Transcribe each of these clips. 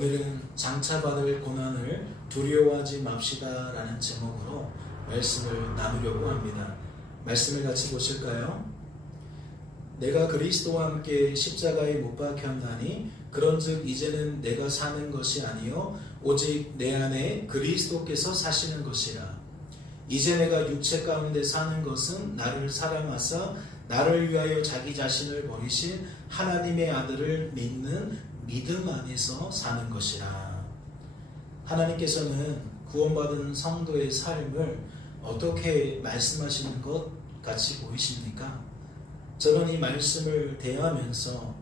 오늘은 장차받을 고난을 두려워하지 맙시다 라는 제목으로 말씀을 나누려고 합니다. 말씀을 같이 보실까요? 내가 그리스도와 함께 십자가에 못 박혔나니 그런즉 이제는 내가 사는 것이 아니요 오직 내 안에 그리스도께서 사시는 것이라. 이제 내가 육체 가운데 사는 것은 나를 사랑하사 나를 위하여 자기 자신을 버리신 하나님의 아들을 믿는 믿음 안에서 사는 것이라. 하나님께서는 구원받은 성도의 삶을 어떻게 말씀하시는 것 같이 보이십니까? 저는 이 말씀을 대하면서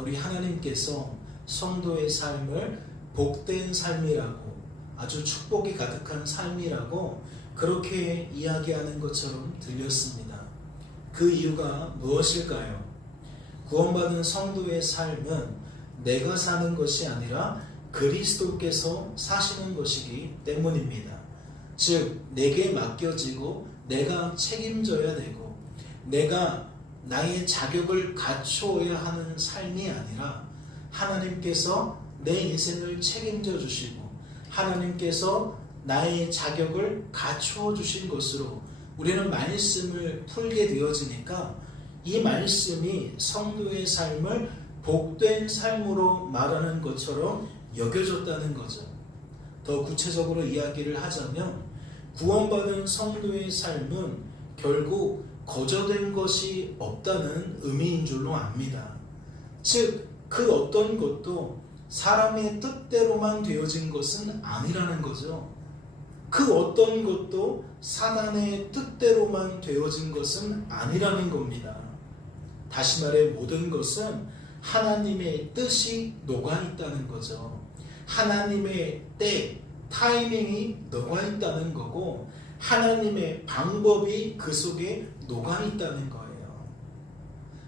우리 하나님께서 성도의 삶을 복된 삶이라고, 아주 축복이 가득한 삶이라고 그렇게 이야기하는 것처럼 들렸습니다. 그 이유가 무엇일까요? 구원받은 성도의 삶은 내가 사는 것이 아니라 그리스도께서 사시는 것이기 때문입니다. 즉, 내게 맡겨지고 내가 책임져야 되고 내가 나의 자격을 갖추어야 하는 삶이 아니라 하나님께서 내 인생을 책임져 주시고 하나님께서 나의 자격을 갖추어 주신 것으로 우리는 말씀을 풀게 되어지니까 이 말씀이 성도의 삶을 복된 삶으로 말하는 것처럼 여겨졌다는 거죠. 더 구체적으로 이야기를 하자면 구원받은 성도의 삶은 결국 거저된 것이 없다는 의미인 줄로 압니다. 즉, 그 어떤 것도 사람의 뜻대로만 되어진 것은 아니라는 거죠. 그 어떤 것도 사단의 뜻대로만 되어진 것은 아니라는 겁니다. 다시 말해 모든 것은 하나님의 뜻이 녹아있다는 거죠. 하나님의 때, 타이밍이 녹아있다는 거고 하나님의 방법이 그 속에 녹아있다는 거예요.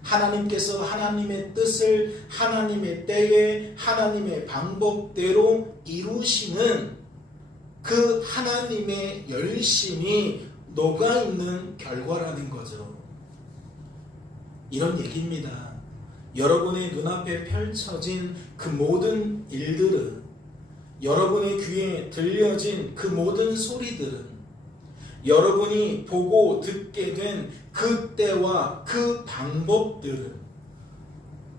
하나님께서 하나님의 뜻을 하나님의 때에 하나님의 방법대로 이루시는 그 하나님의 열심이 녹아있는 결과라는 거죠. 이런 얘기입니다. 여러분의 눈앞에 펼쳐진 그 모든 일들은, 여러분의 귀에 들려진 그 모든 소리들은, 여러분이 보고 듣게 된 그 때와 그 방법들은,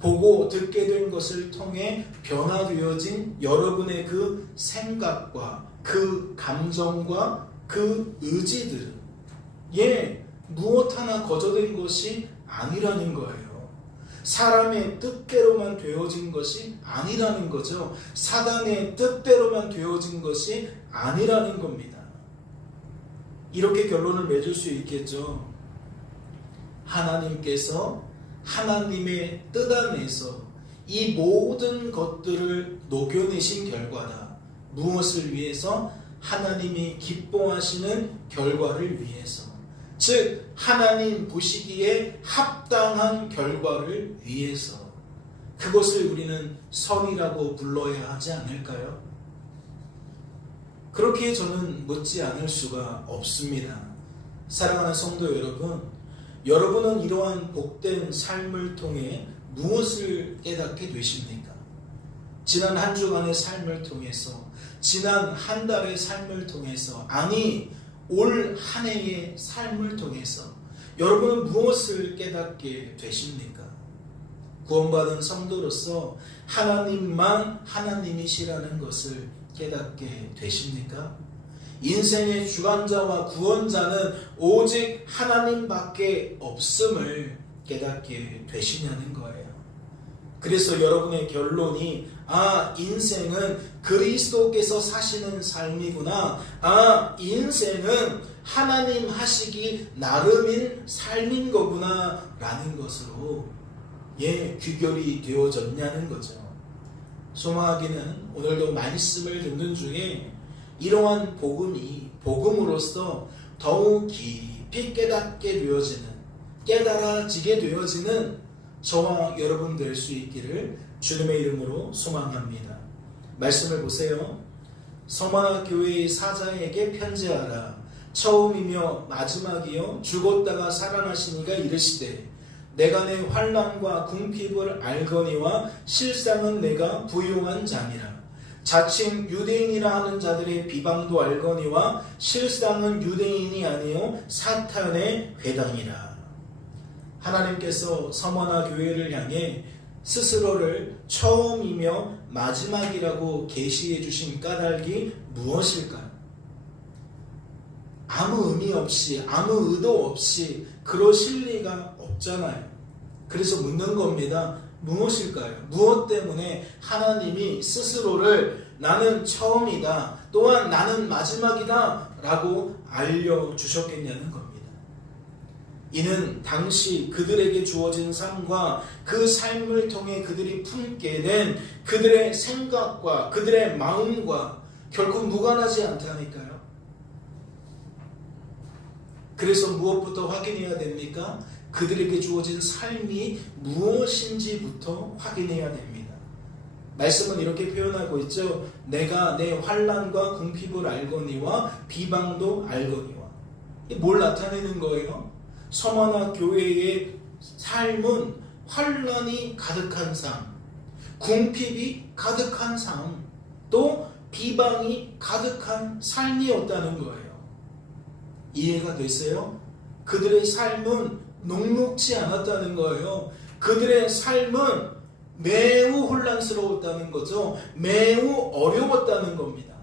보고 듣게 된 것을 통해 변화되어진 여러분의 그 생각과 그 감정과 그 의지들은 무엇 하나 거저된 것이 아니라는 거예요. 사람의 뜻대로만 되어진 것이 아니라는 거죠. 사단의 뜻대로만 되어진 것이 아니라는 겁니다. 이렇게 결론을 맺을 수 있겠죠. 하나님께서 하나님의 뜻 안에서 이 모든 것들을 녹여내신 결과다. 무엇을 위해서? 하나님이 기뻐하시는 결과를 위해서. 즉, 하나님 보시기에 합당한 결과를 위해서. 그것을 우리는 선이라고 불러야 하지 않을까요? 그렇게 저는 묻지 않을 수가 없습니다. 사랑하는 성도 여러분, 여러분은 이러한 복된 삶을 통해 무엇을 깨닫게 되십니까? 지난 한 주간의 삶을 통해서, 지난 한 달의 삶을 통해서, 아니 올 한 해의 삶을 통해서 여러분은 무엇을 깨닫게 되십니까? 구원받은 성도로서 하나님만 하나님이시라는 것을 깨닫게 되십니까? 인생의 주관자와 구원자는 오직 하나님밖에 없음을 깨닫게 되시냐는 거예요. 그래서 여러분의 결론이 인생은 그리스도께서 사시는 삶이구나. 인생은 하나님 하시기 나름인 삶인 거구나 라는 것으로 귀결이 되어졌냐는 거죠. 소망하기는 오늘도 말씀을 듣는 중에 이러한 복음이 복음으로서 더욱 깊이 깨닫게 되어지는, 깨달아지게 되어지는 저와 여러분 될 수 있기를 주님의 이름으로 소망합니다. 말씀을 보세요. 서마 교회의 사자에게 편지하라. 처음이며 마지막이요 죽었다가 살아나시니가 이르시되 내가 내 환난과 궁핍을 알거니와 실상은 내가 부요한 자니라. 자칭 유대인이라 하는 자들의 비방도 알거니와 실상은 유대인이 아니요 사탄의 회당이라. 하나님께서 서머나 교회를 향해 스스로를 처음이며 마지막이라고 계시해 주신 까닭이 무엇일까요? 아무 의미 없이, 아무 의도 없이 그러실 리가 없잖아요. 그래서 묻는 겁니다. 무엇일까요? 무엇 때문에 하나님이 스스로를 나는 처음이다, 또한 나는 마지막이다 라고 알려주셨겠냐는 겁니다. 이는 당시 그들에게 주어진 삶과 그 삶을 통해 그들이 품게 된 그들의 생각과 그들의 마음과 결코 무관하지 않다니까요. 그래서 무엇부터 확인해야 됩니까? 그들에게 주어진 삶이 무엇인지부터 확인해야 됩니다. 말씀은 이렇게 표현하고 있죠. 내가 내 환난과 궁핍을 알거니와 비방도 알거니와. 뭘 나타내는 거예요? 서머나 교회의 삶은 환난이 가득한 삶, 궁핍이 가득한 삶, 또 비방이 가득한 삶이었다는 거예요. 이해가 됐어요? 그들의 삶은 녹록지 않았다는 거예요. 그들의 삶은 매우 혼란스러웠다는 거죠. 매우 어려웠다는 겁니다.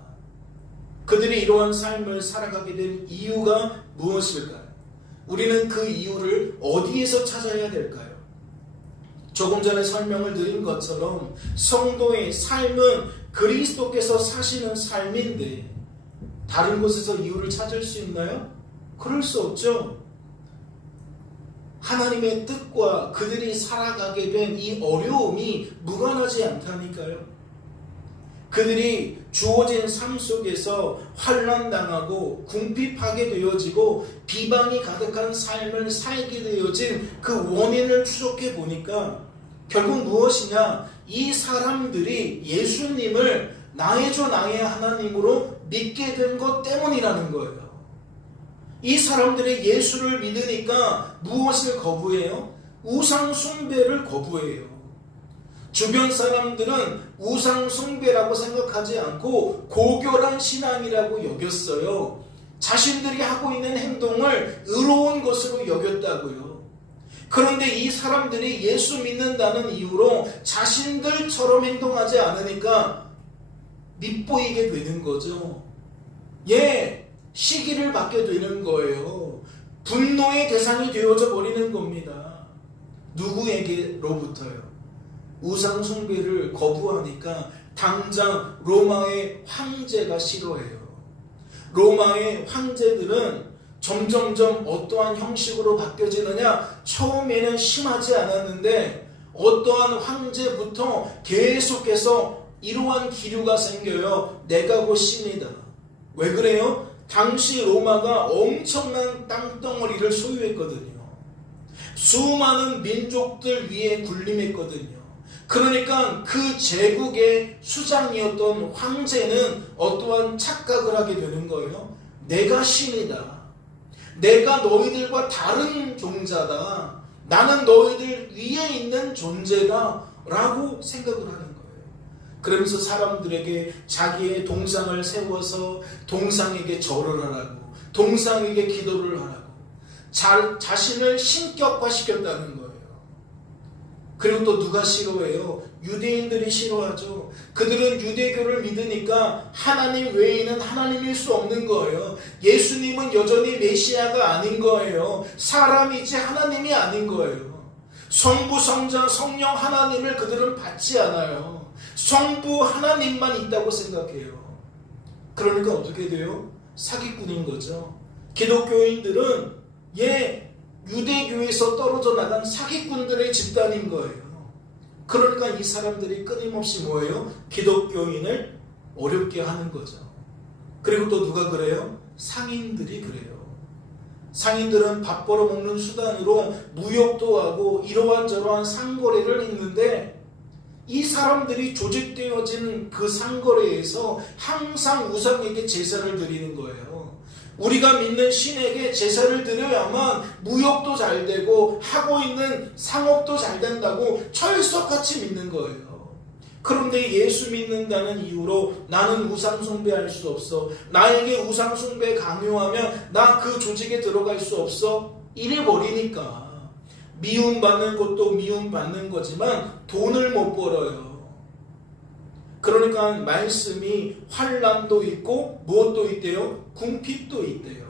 그들이 이러한 삶을 살아가게 된 이유가 무엇일까요? 우리는 그 이유를 어디에서 찾아야 될까요? 조금 전에 설명을 드린 것처럼 성도의 삶은 그리스도께서 사시는 삶인데 다른 곳에서 이유를 찾을 수 있나요? 그럴 수 없죠. 하나님의 뜻과 그들이 살아가게 된 이 어려움이 무관하지 않다니까요. 그들이 주어진 삶 속에서 환난당하고 궁핍하게 되어지고 비방이 가득한 삶을 살게 되어진 그 원인을 추적해 보니까 결국 무엇이냐? 이 사람들이 예수님을 나의 주 나의 하나님으로 믿게 된 것 때문이라는 거예요. 이 사람들이 예수를 믿으니까 무엇을 거부해요? 우상 숭배를 거부해요. 주변 사람들은 우상 숭배라고 생각하지 않고 고결한 신앙이라고 여겼어요. 자신들이 하고 있는 행동을 의로운 것으로 여겼다고요. 그런데 이 사람들이 예수 믿는다는 이유로 자신들처럼 행동하지 않으니까 밉보이게 되는 거죠. 시기를 받게 되는 거예요. 분노의 대상이 되어져 버리는 겁니다. 누구에게로부터요? 우상 숭배를 거부하니까 당장 로마의 황제가 싫어해요. 로마의 황제들은 점점점 어떠한 형식으로 바뀌어지느냐? 처음에는 심하지 않았는데 어떠한 황제부터 계속해서 이러한 기류가 생겨요. 내가 곧 신이다. 왜 그래요? 당시 로마가 엄청난 땅덩어리를 소유했거든요. 수많은 민족들 위에 군림했거든요. 그러니까 그 제국의 수장이었던 황제는 어떠한 착각을 하게 되는 거예요. 내가 신이다. 내가 너희들과 다른 종자다. 나는 너희들 위에 있는 존재다. 라고 생각을 하는 거예요. 그러면서 사람들에게 자기의 동상을 세워서 동상에게 절을 하라고, 동상에게 기도를 하라고, 자신을 신격화시켰다는 거예요. 그리고 또 누가 싫어해요? 유대인들이 싫어하죠. 그들은 유대교를 믿으니까 하나님 외에는 하나님일 수 없는 거예요. 예수님은 여전히 메시아가 아닌 거예요. 사람이지 하나님이 아닌 거예요. 성부, 성자, 성령 하나님을 그들은 받지 않아요. 성부 하나님만 있다고 생각해요. 그러니까 어떻게 돼요? 사기꾼인 거죠. 기독교인들은 유대교에서 떨어져 나간 사기꾼들의 집단인 거예요. 그러니까 이 사람들이 끊임없이 뭐예요? 기독교인을 어렵게 하는 거죠. 그리고 또 누가 그래요? 상인들이 그래요. 상인들은 밥 벌어먹는 수단으로 무역도 하고 이러한 저러한 상거래를 했는데 이 사람들이 조직되어진 그 상거래에서 항상 우상에게 제사를 드리는 거예요. 우리가 믿는 신에게 제사를 드려야만 무역도 잘 되고 하고 있는 상업도 잘 된다고 철석같이 믿는 거예요. 그런데 예수 믿는다는 이유로 나는 우상 숭배할 수 없어. 나에게 우상 숭배 강요하면 나 그 조직에 들어갈 수 없어. 이래 버리니까 미움받는 것도 미움받는 거지만 돈을 못 벌어요. 그러니까 말씀이 환난도 있고 무엇도 있대요? 궁핍도 있대요.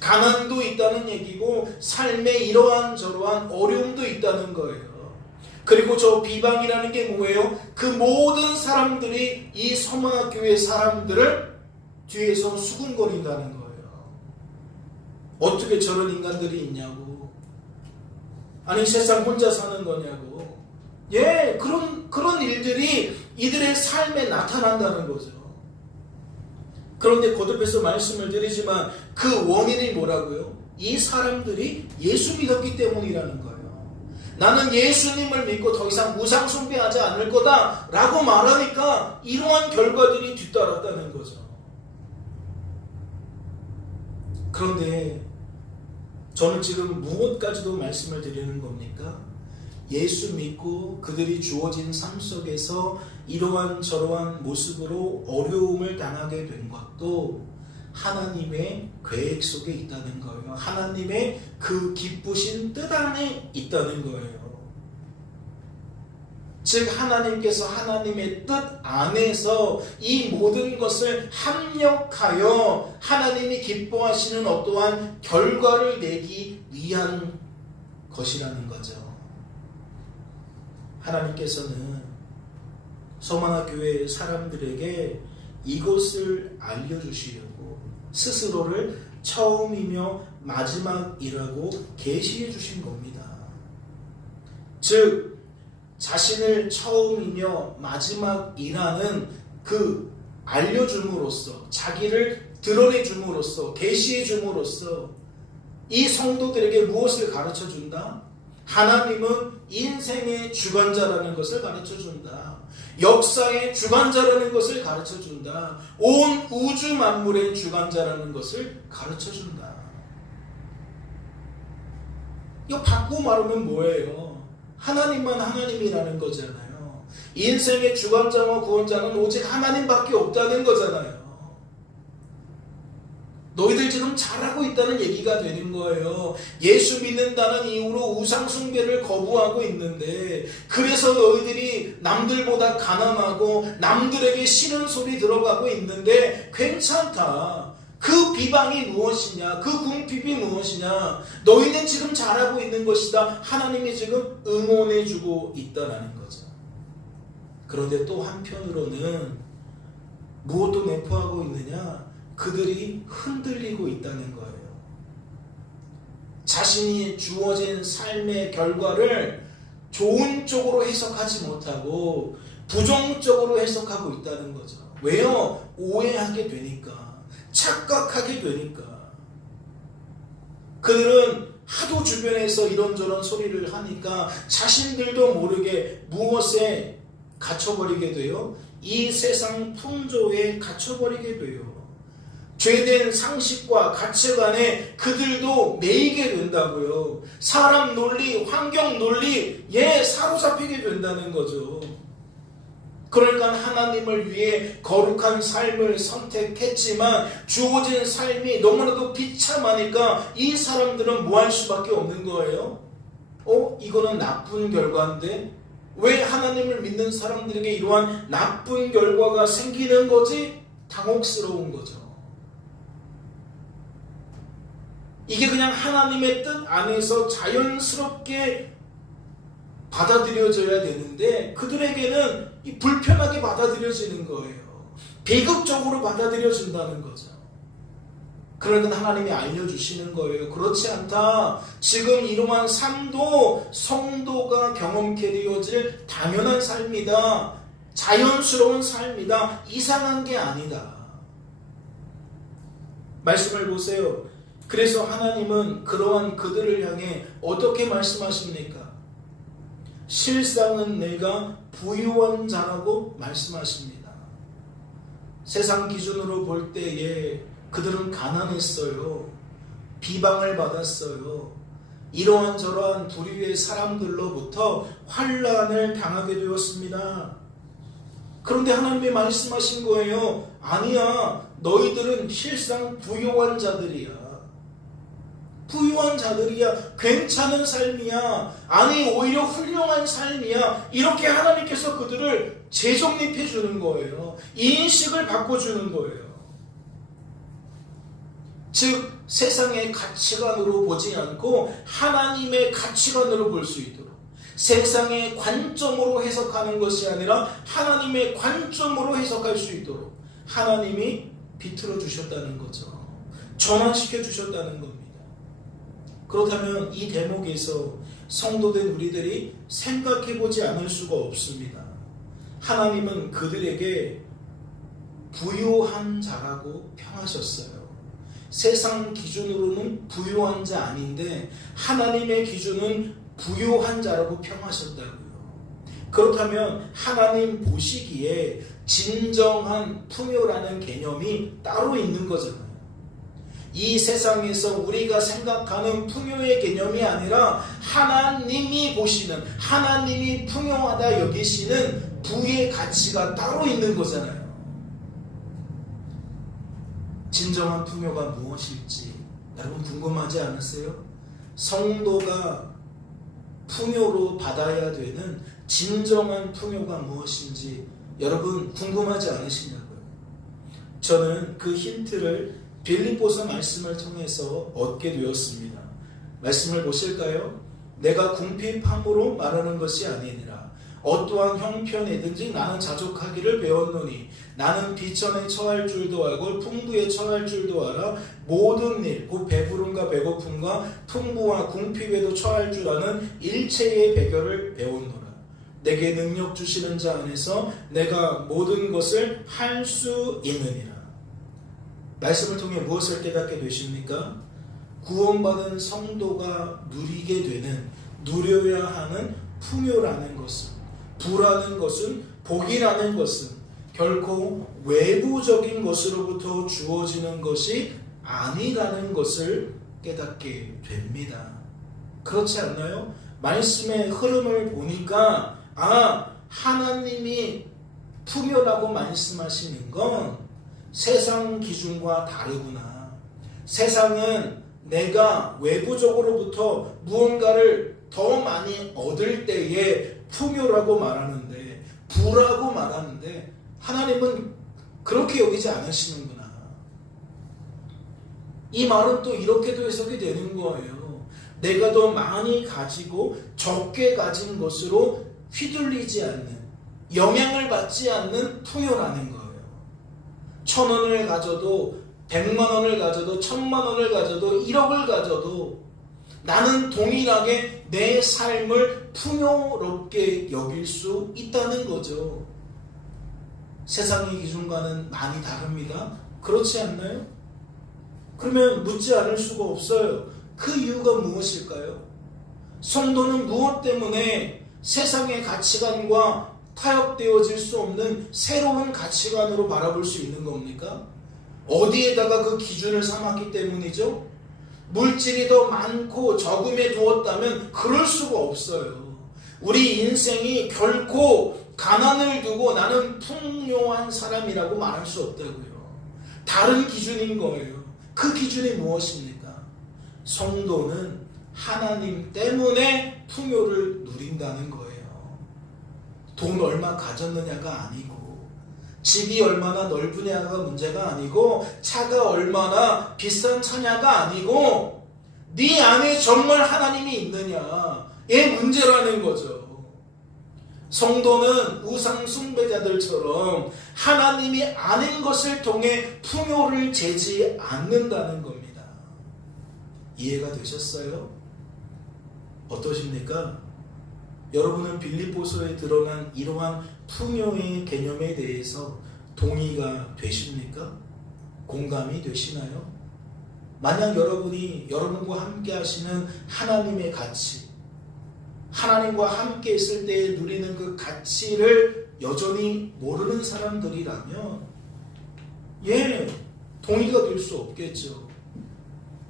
가난도 있다는 얘기고 삶에 이러한 저러한 어려움도 있다는 거예요. 그리고 저 비방이라는 게 뭐예요? 그 모든 사람들이 이 서문학교의 사람들을 뒤에서 수군거린다는 거예요. 어떻게 저런 인간들이 있냐고. 아니 세상 혼자 사는 거냐고. 예, 그런 일들이 이들의 삶에 나타난다는 거죠. 그런데 거듭해서 말씀을 드리지만 그 원인이 뭐라고요? 이 사람들이 예수 믿었기 때문이라는 거예요. 나는 예수님을 믿고 더 이상 우상 숭배하지 않을 거다 라고 말하니까 이러한 결과들이 뒤따랐다는 거죠. 그런데 저는 지금 무엇까지도 말씀을 드리는 겁니까? 예수 믿고 그들이 주어진 삶 속에서 이러한 저러한 모습으로 어려움을 당하게 된 것도 하나님의 계획 속에 있다는 거예요. 하나님의 그 기쁘신 뜻 안에 있다는 거예요. 즉 하나님께서 하나님의 뜻 안에서 이 모든 것을 합력하여 하나님이 기뻐하시는 어떠한 결과를 내기 위한 것이라는 거죠. 하나님께서는 서만화교회 사람들에게 이것을 알려주시려고 스스로를 처음이며 마지막이라고 계시해 주신 겁니다. 즉 자신을 처음이며 마지막이라는 그 알려줌으로써 자기를 드러내줌으로써 계시해줌으로써 이 성도들에게 무엇을 가르쳐준다? 하나님은 인생의 주관자라는 것을 가르쳐준다. 역사의 주관자라는 것을 가르쳐준다. 온 우주 만물의 주관자라는 것을 가르쳐준다. 이거 바꾸고 말하면 뭐예요? 하나님만 하나님이라는 거잖아요. 인생의 주관자와 구원자는 오직 하나님밖에 없다는 거잖아요. 너희들 지금 잘하고 있다는 얘기가 되는 거예요. 예수 믿는다는 이유로 우상 숭배를 거부하고 있는데 그래서 너희들이 남들보다 가난하고 남들에게 싫은 소리 들어가고 있는데 괜찮다. 그 비방이 무엇이냐? 그 궁핍이 무엇이냐? 너희는 지금 잘하고 있는 것이다. 하나님이 지금 응원해주고 있다라는 거죠. 그런데 또 한편으로는 무엇도 내포하고 있느냐? 그들이 흔들리고 있다는 거예요. 자신이 주어진 삶의 결과를 좋은 쪽으로 해석하지 못하고 부정적으로 해석하고 있다는 거죠. 왜요? 오해하게 되니까, 착각하게 되니까. 그들은 하도 주변에서 이런저런 소리를 하니까 자신들도 모르게 무엇에 갇혀버리게 돼요? 이 세상 풍조에 갇혀버리게 돼요. 죄된 상식과 가치관에 그들도 매이게 된다고요. 사람 논리, 환경 논리에 사로잡히게 된다는 거죠. 그러니까 하나님을 위해 거룩한 삶을 선택했지만 주어진 삶이 너무나도 비참하니까 이 사람들은 뭐 할 수밖에 없는 거예요? 이거는 나쁜 결과인데 왜 하나님을 믿는 사람들에게 이러한 나쁜 결과가 생기는 거지? 당혹스러운 거죠. 이게 그냥 하나님의 뜻 안에서 자연스럽게 받아들여져야 되는데 그들에게는 불편하게 받아들여지는 거예요. 비극적으로 받아들여진다는 거죠. 그러니까 하나님이 알려주시는 거예요. 그렇지 않다. 지금 이러한 삶도 성도가 경험케 되어질 당연한 삶이다. 자연스러운 삶이다. 이상한 게 아니다. 말씀을 보세요. 그래서 하나님은 그러한 그들을 향해 어떻게 말씀하십니까? 실상은 내가 부유한 자라고 말씀하십니다. 세상 기준으로 볼 때에 그들은 가난했어요. 비방을 받았어요. 이러한 부류의 사람들로부터 환난을 당하게 되었습니다. 그런데 하나님이 말씀하신 거예요. 아니야, 너희들은 실상 부유한 자들이야. 부유한 자들이야. 괜찮은 삶이야. 아니, 오히려 훌륭한 삶이야. 이렇게 하나님께서 그들을 재정립해 주는 거예요. 인식을 바꿔주는 거예요. 즉, 세상의 가치관으로 보지 않고 하나님의 가치관으로 볼 수 있도록, 세상의 관점으로 해석하는 것이 아니라 하나님의 관점으로 해석할 수 있도록 하나님이 비틀어 주셨다는 거죠. 전환시켜 주셨다는 겁니다. 그렇다면 이 대목에서 성도된 우리들이 생각해 보지 않을 수가 없습니다. 하나님은 그들에게 부유한 자라고 평하셨어요. 세상 기준으로는 부유한 자 아닌데 하나님의 기준은 부유한 자라고 평하셨다고요. 그렇다면 하나님 보시기에 진정한 풍요라는 개념이 따로 있는 거잖아요. 이 세상에서 우리가 생각하는 풍요의 개념이 아니라 하나님이 보시는, 하나님이 풍요하다 여기시는 부의 가치가 따로 있는 거잖아요. 진정한 풍요가 무엇일지 여러분 궁금하지 않으세요? 성도가 풍요로 받아야 되는 진정한 풍요가 무엇인지 여러분 궁금하지 않으시냐고요? 저는 그 힌트를 빌립보서 말씀을 통해서 얻게 되었습니다. 말씀을 보실까요? 내가 궁핍함으로 말하는 것이 아니니라. 어떠한 형편이든지 나는 자족하기를 배웠노니 나는 비천에 처할 줄도 알고 풍부에 처할 줄도 알아. 모든 일, 곧 배부름과 배고픔과 풍부와 궁핍에도 처할 줄 아는 일체의 배결을 배웠노라. 내게 능력 주시는 자 안에서 내가 모든 것을 할 수 있느니라. 말씀을 통해 무엇을 깨닫게 되십니까? 구원받은 성도가 누리게 되는, 누려야 하는 풍요라는 것은, 부라는 것은, 복이라는 것은 결코 외부적인 것으로부터 주어지는 것이 아니라는 것을 깨닫게 됩니다. 그렇지 않나요? 말씀의 흐름을 보니까 하나님이 풍요라고 말씀하시는 건 세상 기준과 다르구나. 세상은 내가 외부적으로부터 무언가를 더 많이 얻을 때에 풍요라고 말하는데, 부라고 말하는데 하나님은 그렇게 여기지 않으시는구나. 이 말은 또 이렇게도 해석이 되는 거예요. 내가 더 많이 가지고 적게 가진 것으로 휘둘리지 않는, 영향을 받지 않는 풍요라는 거예요. 1,000원을 가져도 100만 원을 가져도 1000만 원을 가져도 1억을 가져도 나는 동일하게 내 삶을 풍요롭게 여길 수 있다는 거죠. 세상의 기준과는 많이 다릅니다. 그렇지 않나요? 그러면 묻지 않을 수가 없어요. 그 이유가 무엇일까요? 성도는 무엇 때문에 세상의 가치관과 타협되어질 수 없는 새로운 가치관으로 바라볼 수 있는 겁니까? 어디에다가 그 기준을 삼았기 때문이죠? 물질이 더 많고 저금해 두었다면 그럴 수가 없어요. 우리 인생이 결코 가난을 두고 나는 풍요한 사람이라고 말할 수 없다고요. 다른 기준인 거예요. 그 기준이 무엇입니까? 성도는 하나님 때문에 풍요를 누린다는 거예요. 돈 얼마 가졌느냐가 아니고, 집이 얼마나 넓으냐가 문제가 아니고, 차가 얼마나 비싼 차냐가 아니고, 네 안에 정말 하나님이 있느냐의 문제라는 거죠. 성도는 우상 숭배자들처럼 하나님이 아는 것을 통해 풍요를 재지 않는다는 겁니다. 이해가 되셨어요? 어떠십니까? 여러분은 빌립보서에 드러난 이러한 풍요의 개념에 대해서 동의가 되십니까? 공감이 되시나요? 만약 여러분이 여러분과 함께 하시는 하나님의 가치, 하나님과 함께 있을 때 누리는 그 가치를 여전히 모르는 사람들이라면 동의가 될 수 없겠죠.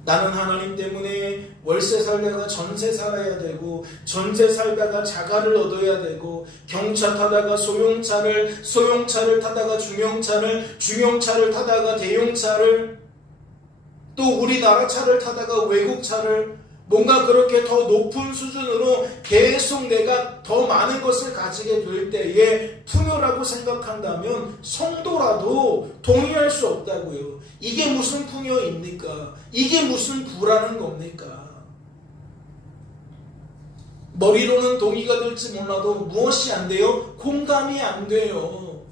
나는 하나님 때문에 월세 살다가 전세 살아야 되고, 전세 살다가 자가를 얻어야 되고, 경차 타다가 소형차를 타다가 중형차를 타다가 대형차를, 또 우리나라 차를 타다가 외국 차를, 뭔가 그렇게 더 높은 수준으로 계속 내가 더 많은 것을 가지게 될 때에 풍요라고 생각한다면 성도라도 동의할 수 없다고요. 이게 무슨 풍요입니까? 이게 무슨 부라는 겁니까? 머리로는 동의가 될지 몰라도 무엇이 안 돼요? 공감이 안 돼요.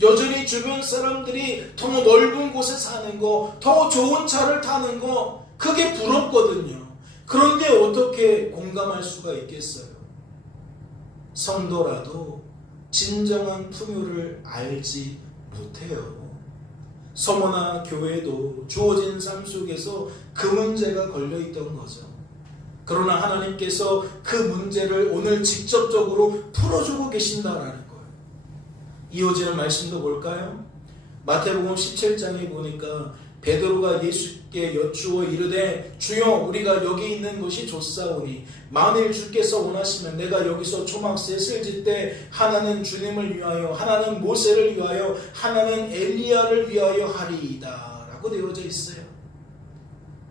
여전히 주변 사람들이 더 넓은 곳에 사는 거, 더 좋은 차를 타는 거, 그게 부럽거든요. 그런데 어떻게 공감할 수가 있겠어요? 성도라도 진정한 풍요를 알지 못해요. 서머나 교회도 주어진 삶 속에서 그 문제가 걸려있던 거죠. 그러나 하나님께서 그 문제를 오늘 직접적으로 풀어주고 계신다라는 거예요. 이어지는 말씀도 볼까요? 마태복음 17장에 보니까 베드로가 예수께 여쭈어 이르되 주여 우리가 여기 있는 것이 좋사오니 만일 주께서 원하시면 내가 여기서 초막셋을 짓되 하나는 주님을 위하여 하나는 모세를 위하여 하나는 엘리야를 위하여 하리이다 라고 되어져 있어요.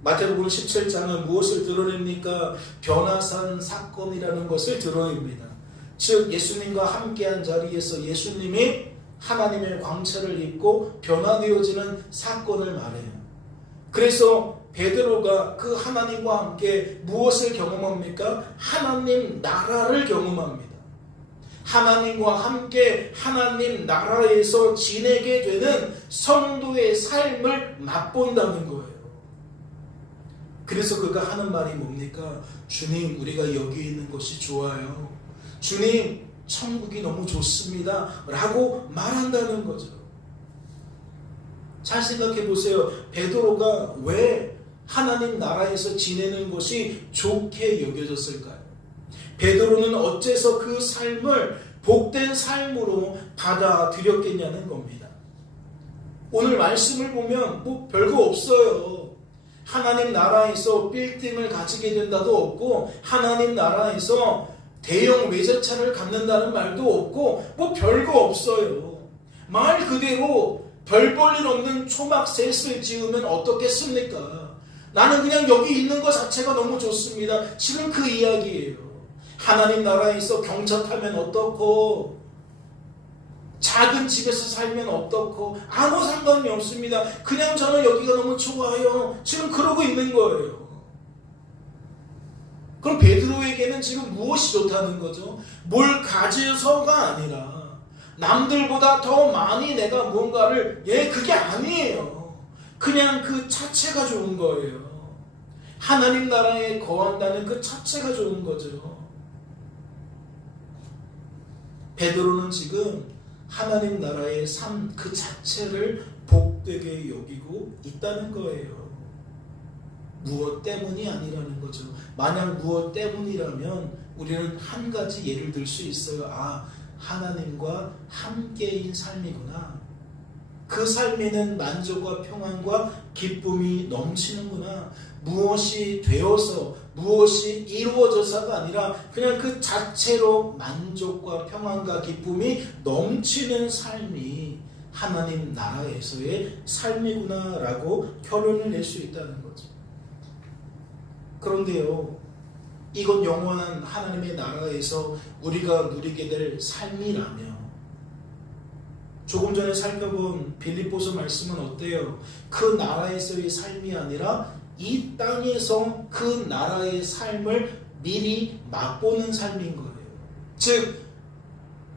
마태복음 17장은 무엇을 드러냅니까? 변화산 사건이라는 것을 드러냅니다. 즉 예수님과 함께한 자리에서 예수님이 하나님의 광채를 입고 변화되어지는 사건을 말해요. 그래서 베드로가 그 하나님과 함께 무엇을 경험합니까? 하나님 나라를 경험합니다. 하나님과 함께 하나님 나라에서 지내게 되는 성도의 삶을 맛본다는 거예요. 그래서 그가 하는 말이 뭡니까? 주님, 우리가 여기 있는 것이 좋아요. 주님, 천국이 너무 좋습니다 라고 말한다는 거죠. 잘 생각해 보세요. 베드로가 왜 하나님 나라에서 지내는 것이 좋게 여겨졌을까요? 베드로는 어째서 그 삶을 복된 삶으로 받아들였겠냐는 겁니다. 오늘 말씀을 보면 뭐 별거 없어요. 하나님 나라에서 빌딩을 가지게 된다도 없고, 하나님 나라에서 대형 외제차를 갖는다는 말도 없고, 뭐 별거 없어요. 말 그대로 별 볼 일 없는 초막셋을 지으면 어떻겠습니까? 나는 그냥 여기 있는 것 자체가 너무 좋습니다. 지금 그 이야기예요. 하나님 나라에서 경차 타면 어떻고, 작은 집에서 살면 어떻고, 아무 상관이 없습니다. 그냥 저는 여기가 너무 좋아요. 지금 그러고 있는 거예요. 그럼 베드로에게는 지금 무엇이 좋다는 거죠? 뭘 가져서가 아니라 남들보다 더 많이 내가 뭔가를, 그게 아니에요. 그냥 그 자체가 좋은 거예요. 하나님 나라에 거한다는 그 자체가 좋은 거죠. 베드로는 지금 하나님 나라의 삶 그 자체를 복되게 여기고 있다는 거예요. 무엇 때문이 아니라는 거죠. 만약 무엇 때문이라면 우리는 한 가지 예를 들 수 있어요. 하나님과 함께인 삶이구나. 그 삶에는 만족과 평안과 기쁨이 넘치는구나. 무엇이 되어서 무엇이 이루어져서가 아니라 그냥 그 자체로 만족과 평안과 기쁨이 넘치는 삶이 하나님 나라에서의 삶이구나 라고 결론을 낼 수 있다는 거죠. 그런데요, 이건 영원한 하나님의 나라에서 우리가 누리게 될 삶이라며, 조금 전에 살펴본 빌립보서 말씀은 어때요? 그 나라에서의 삶이 아니라 이 땅에서 그 나라의 삶을 미리 맛보는 삶인 거예요. 즉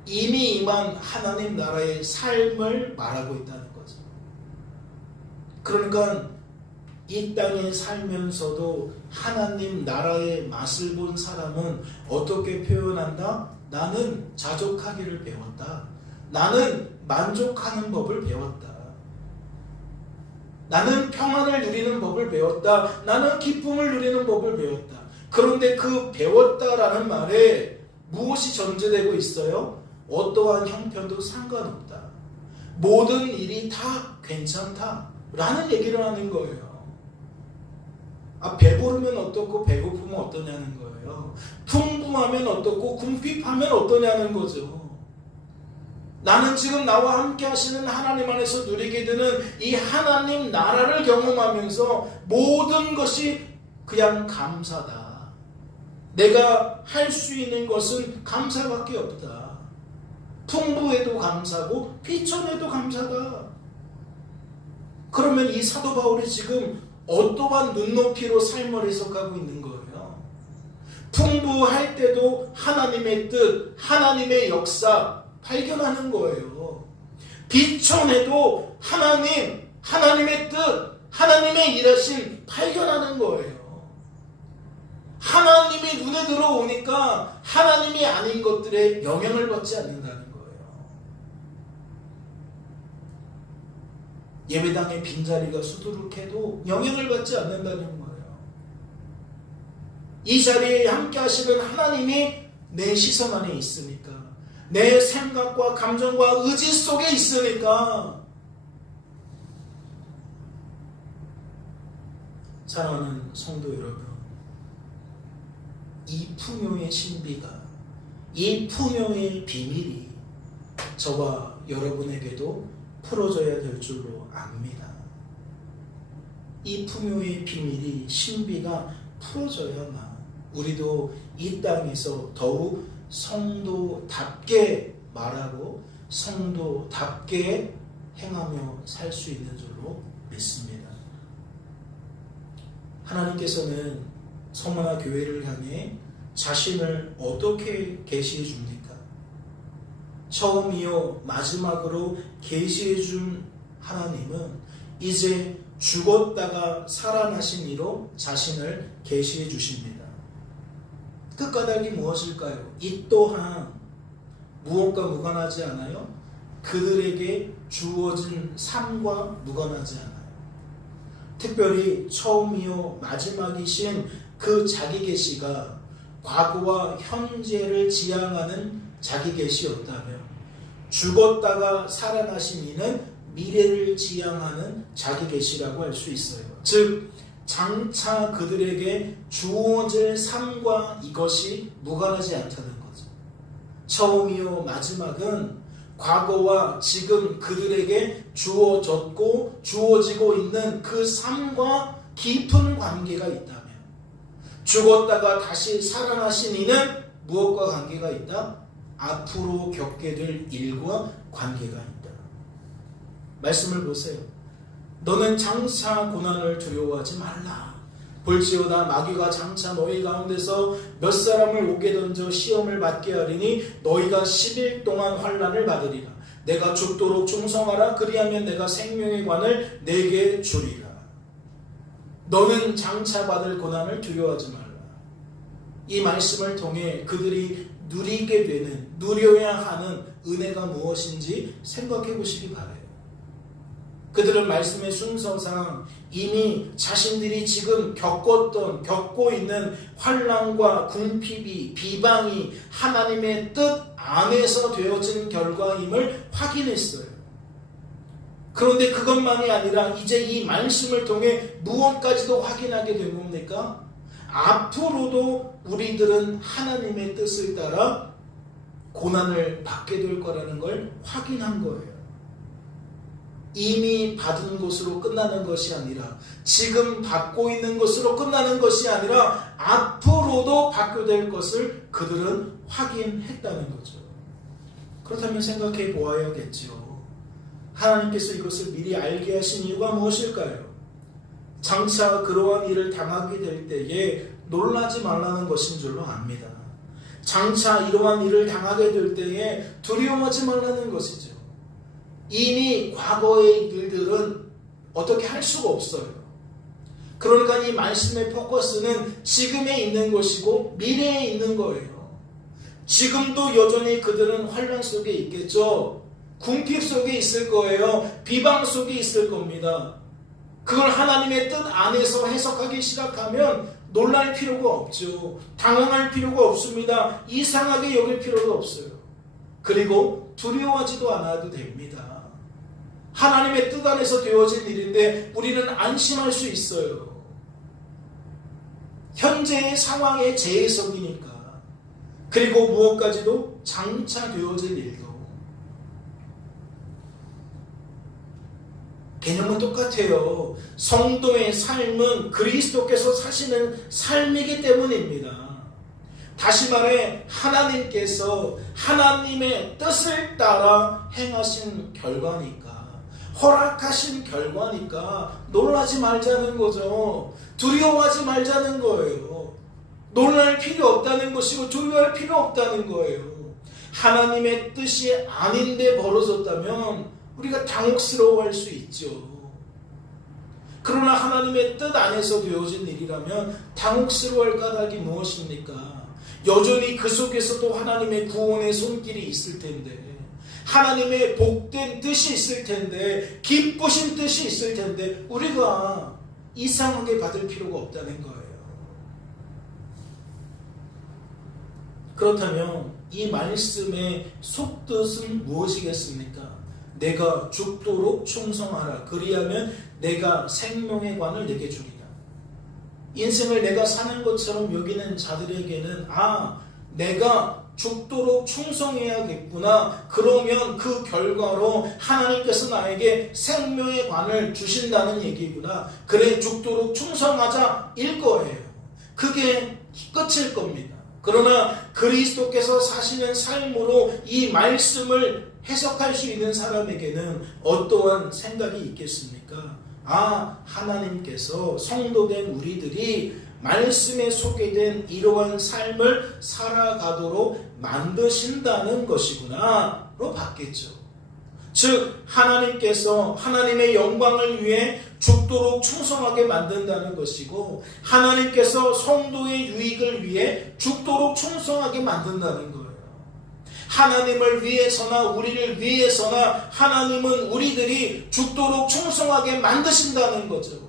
이미 임한 하나님 나라의 삶을 말하고 있다는 거죠. 그러니까 이 땅에 살면서도 하나님 나라의 맛을 본 사람은 어떻게 표현한다? 나는 자족하기를 배웠다. 나는 만족하는 법을 배웠다. 나는 평안을 누리는 법을 배웠다. 나는 기쁨을 누리는 법을 배웠다. 그런데 그 배웠다라는 말에 무엇이 전제되고 있어요? 어떠한 형편도 상관없다. 모든 일이 다 괜찮다 라는 얘기를 하는 거예요. 배부르면 어떻고 배고프면 어떠냐는 거예요. 풍부하면 어떻고 궁핍하면 어떠냐는 거죠. 나는 지금 나와 함께 하시는 하나님 안에서 누리게 되는 이 하나님 나라를 경험하면서 모든 것이 그냥 감사다. 내가 할 수 있는 것은 감사밖에 없다. 풍부에도 감사고 비천에도 감사다. 그러면 이 사도 바울이 지금 어떠한 눈높이로 삶을 해석하고 있는 거예요? 풍부할 때도 하나님의 뜻, 하나님의 역사 발견하는 거예요. 비천에도 하나님의 뜻, 하나님의 일하심 발견하는 거예요. 하나님이 눈에 들어오니까 하나님이 아닌 것들에 영향을 받지 않는다는 거예요. 예배당에 빈자리가 수두룩해도 영향을 받지 않는다는 거예요. 이 자리에 함께 하시는 하나님이 내 시선 안에 있으니까, 내 생각과 감정과 의지 속에 있으니까. 사랑하는 성도 여러분, 이 풍요의 신비가, 이 풍요의 비밀이 저와 여러분에게도 풀어져야 될 줄로 압니다. 이 풍요의 비밀이, 신비가 풀어져야만 우리도 이 땅에서 더욱 성도답게 말하고 성도답게 행하며 살 수 있는 줄로 믿습니다. 하나님께서는 서머나 교회를 향해 자신을 어떻게 계시해 줍니까? 처음이요 마지막으로 계시해 준 하나님은 이제 죽었다가 살아나신 이로 자신을 계시해 주십니다. 그 까닭이 무엇일까요? 이 또한 무엇과 무관하지 않아요? 그들에게 주어진 삶과 무관하지 않아요. 특별히 처음이요 마지막이신 그 자기 계시가 과거와 현재를 지향하는 자기 계시였다면, 죽었다가 살아나신 이는 미래를 지향하는 자기 계시라고 할 수 있어요. 즉 장차 그들에게 주어질 삶과 이것이 무관하지 않다는 거죠. 처음이요 마지막은 과거와 지금 그들에게 주어졌고 주어지고 있는 그 삶과 깊은 관계가 있다면, 죽었다가 다시 살아나신 이는 무엇과 관계가 있다? 앞으로 겪게 될 일과 관계가 있다. 말씀을 보세요. 너는 장차 고난을 두려워하지 말라. 볼지어다 마귀가 장차 너희 가운데서 몇 사람을 옥에 던져 시험을 받게 하리니 너희가 10일 동안 환난을 받으리라. 내가 죽도록 충성하라. 그리하면 내가 생명의 관을 내게 주리라. 너는 장차 받을 고난을 두려워하지 말라. 이 말씀을 통해 그들이 누리게 되는, 누려야 하는 은혜가 무엇인지 생각해 보시기 바라요. 그들은 말씀의 순서상 이미 자신들이 지금 겪고 있는 환난과 궁핍이, 비방이 하나님의 뜻 안에서 되어진 결과임을 확인했어요. 그런데 그것만이 아니라 이제 이 말씀을 통해 무엇까지도 확인하게 된 겁니까? 앞으로도 우리들은 하나님의 뜻을 따라 고난을 받게 될 거라는 걸 확인한 거예요. 이미 받은 것으로 끝나는 것이 아니라, 지금 받고 있는 것으로 끝나는 것이 아니라 앞으로도 받게 될 것을 그들은 확인했다는 거죠. 그렇다면 생각해 보아야겠죠. 하나님께서 이것을 미리 알게 하신 이유가 무엇일까요? 장차 그러한 일을 당하게 될 때에 놀라지 말라는 것인 줄로 압니다. 장차 이러한 일을 당하게 될 때에 두려워하지 말라는 것이죠. 이미 과거의 일들은 어떻게 할 수가 없어요. 그러니까 이 말씀의 포커스는 지금에 있는 것이고 미래에 있는 거예요. 지금도 여전히 그들은 환난 속에 있겠죠. 궁핍 속에 있을 거예요. 비방 속에 있을 겁니다. 그걸 하나님의 뜻 안에서 해석하기 시작하면 놀랄 필요가 없죠. 당황할 필요가 없습니다. 이상하게 여길 필요도 없어요. 그리고 두려워하지도 않아도 됩니다. 하나님의 뜻 안에서 되어진 일인데 우리는 안심할 수 있어요. 현재의 상황의 재해석이니까. 그리고 무엇까지도 장차 되어질 일도. 개념은 똑같아요. 성도의 삶은 그리스도께서 사시는 삶이기 때문입니다. 다시 말해 하나님께서 하나님의 뜻을 따라 행하신 결과니까, 허락하신 결과니까 놀라지 말자는 거죠. 두려워하지 말자는 거예요. 놀랄 필요 없다는 것이고 두려워할 필요 없다는 거예요. 하나님의 뜻이 아닌데 벌어졌다면 우리가 당혹스러워할 수 있죠. 그러나 하나님의 뜻 안에서 되어진 일이라면 당혹스러워할 까닭이 무엇입니까? 여전히 그 속에서도 하나님의 구원의 손길이 있을 텐데, 하나님의 복된 뜻이 있을 텐데, 기쁘신 뜻이 있을 텐데 우리가 이상하게 받을 필요가 없다는 거예요. 그렇다면 이 말씀의 속뜻은 무엇이겠습니까? 내가 죽도록 충성하라. 그리하면 내가 생명의 관을 내게 주리라. 인생을 내가 사는 것처럼 여기는 자들에게는 내가 죽도록 충성해야겠구나. 그러면 그 결과로 하나님께서 나에게 생명의 관을 주신다는 얘기구나. 그래, 죽도록 충성하자 일 거예요. 그게 끝일 겁니다. 그러나 그리스도께서 사시는 삶으로 이 말씀을 해석할 수 있는 사람에게는 어떠한 생각이 있겠습니까? 하나님께서 성도된 우리들이 말씀에 소개된 이러한 삶을 살아가도록 만드신다는 것이구나로 받겠죠. 즉 하나님께서 하나님의 영광을 위해 죽도록 충성하게 만든다는 것이고, 하나님께서 성도의 유익을 위해 죽도록 충성하게 만든다는 거예요. 하나님을 위해서나 우리를 위해서나 하나님은 우리들이 죽도록 충성하게 만드신다는 거죠.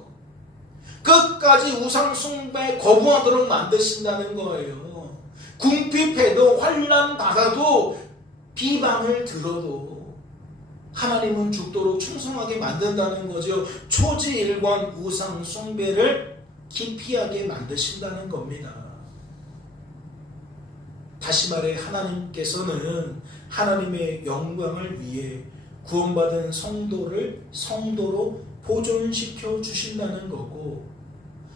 끝까지 우상 숭배 거부하도록 만드신다는 거예요. 궁핍해도 환난 받아도 비방을 들어도 하나님은 죽도록 충성하게 만든다는 거죠. 초지일관 우상 숭배를 기피하게 만드신다는 겁니다. 다시 말해 하나님께서는 하나님의 영광을 위해 구원받은 성도를 성도로 보존시켜 주신다는 거고,